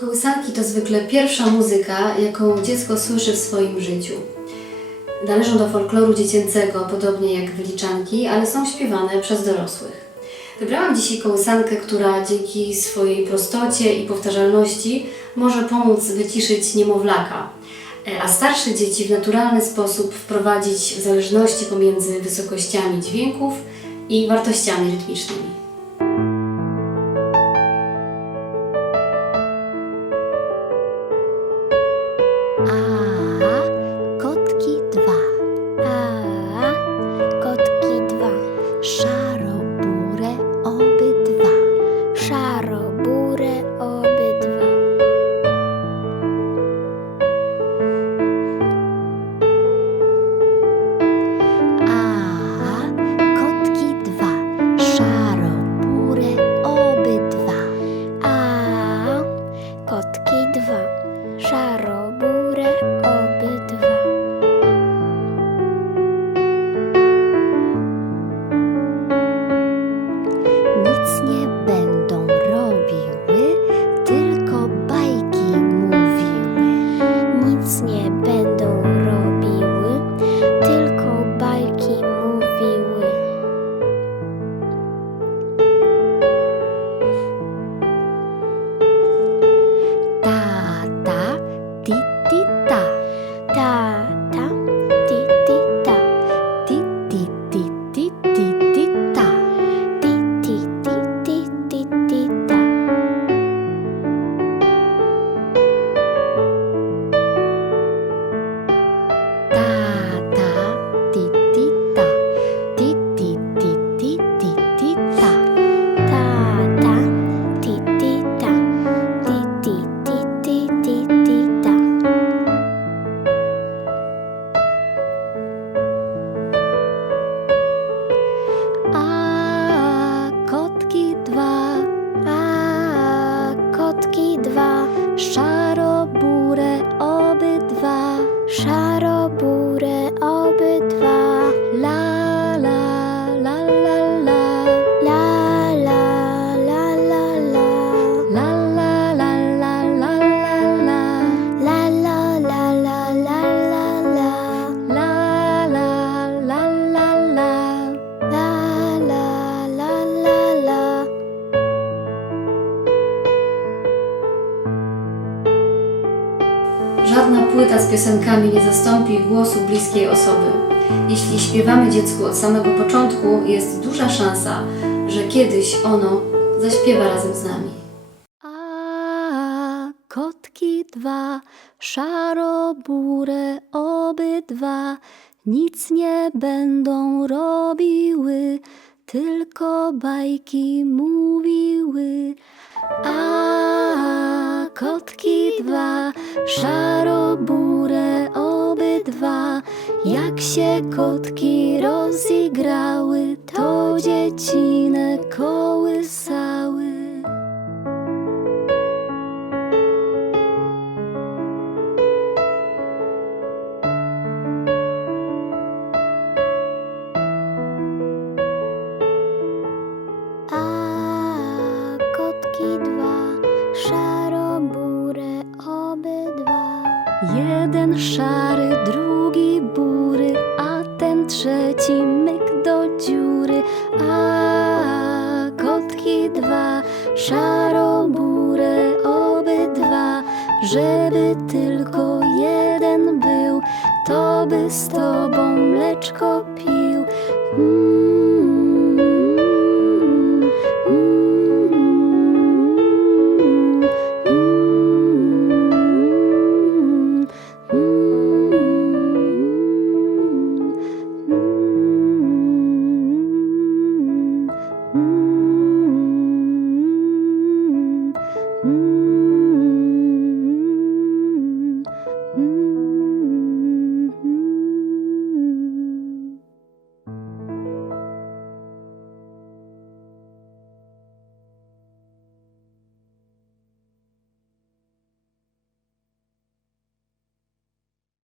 Kołysanki to zwykle pierwsza muzyka, jaką dziecko słyszy w swoim życiu. Należą do folkloru dziecięcego, podobnie jak wyliczanki, ale są śpiewane przez dorosłych. Wybrałam dzisiaj kołysankę, która dzięki swojej prostocie i powtarzalności może pomóc wyciszyć niemowlaka, a starsze dzieci w naturalny sposób wprowadzić zależności pomiędzy wysokościami dźwięków i wartościami rytmicznymi. with płyta z piosenkami nie zastąpi głosu bliskiej osoby. Jeśli śpiewamy dziecku od samego początku, jest duża szansa, że kiedyś ono zaśpiewa razem z nami. A kotki dwa, szarobure obydwa, nic nie będą robiły, tylko bajki mówiły. A kotki dwa, szarobure obydwa, jak się kotki rozigrały, to dziecinę kołysały. Jeden szary, drugi bury, a ten trzeci myk do dziury. A kotki dwa, szarobure obydwa. Żeby tylko jeden był, to by z tobą mleczko.